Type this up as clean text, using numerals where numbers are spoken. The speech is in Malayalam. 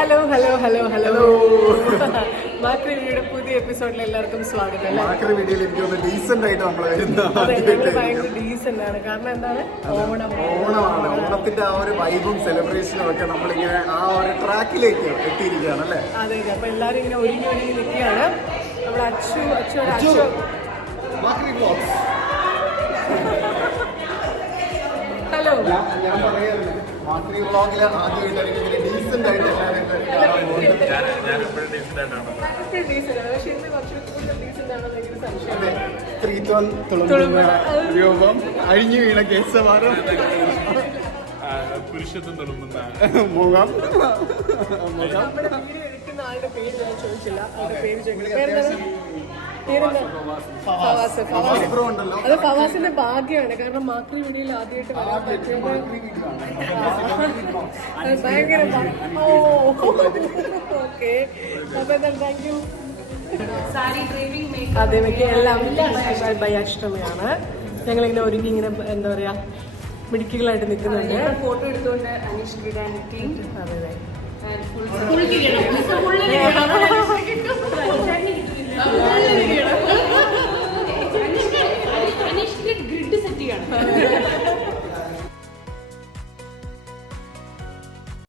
ഹലോ ഹലോ ഹലോ ഹലോ മാക്രി വീഡിയോയുടെ പുതിയ എപ്പിസോഡിൽ എല്ലാവർക്കും സ്വാഗതം. മാക്രി വീഡിയോയിൽ എനിക്ക് തോന്നുന്നു ഡീസന്റ് ആയിട്ട് നമ്മൾ ഭയങ്കര ഡീസന്റ് ആണ്. കാരണം എന്താണ്, ഓണമാണ്. ഓണത്തിന്റെ ആ ഒരു വൈബും സെലിബ്രേഷനും ഒക്കെ നമ്മളിങ്ങനെ ആ ഒരു ട്രാക്കിലേക്ക് എത്തിയിരിക്കുകയാണ് അല്ലേ? അതെ അതെ. അപ്പൊ എല്ലാരും ഇങ്ങനെ ഒരുങ്ങി നിൽക്കുകയാണ്. നമ്മുടെ അച്ചു ഹലോ. ഞാൻ പറയായിരുന്നു മാക്രി വ്ളോഗിൽ ആദ്യമായിട്ട് ഇങ്ങനെ ഡീസന്റ് ആയിട്ട് സ്ത്രീത്വം തുളുമ്പുന്ന രൂപം, അഴിഞ്ഞു വീണ കേസമാറും, പുരുഷത്വം തുളുമ്പുന്ന മുഖം. എടുക്കുന്ന ആളുടെ പേര് ഞാൻ ചോദിച്ചില്ല. ആളുടെ പേര് ചോദിക്കില്ല. അത് ഫവാസിന്റെ ഭാഗ്യമാണ്. കാരണം മാക്രി വീഡിയോയിൽ ആദ്യമായിട്ട് വരാൻ പറ്റിയത് ഭയങ്കര. ഓക്കെ, അപ്പൊ എന്താ, താങ്ക് യു. അതെ, എല്ലാം ബൈ അഷ്ടമിയാണ്. ഞങ്ങളിങ്ങനെ ഒരുങ്ങി ഇങ്ങനെ എന്താ പറയാ മിടുക്കികളായിട്ട് നിൽക്കുന്നുണ്ട്. ഫോട്ടോ എടുത്തുകൊണ്ട് അനീഷ് വിടാനിറ്റി. അതെ അതെ.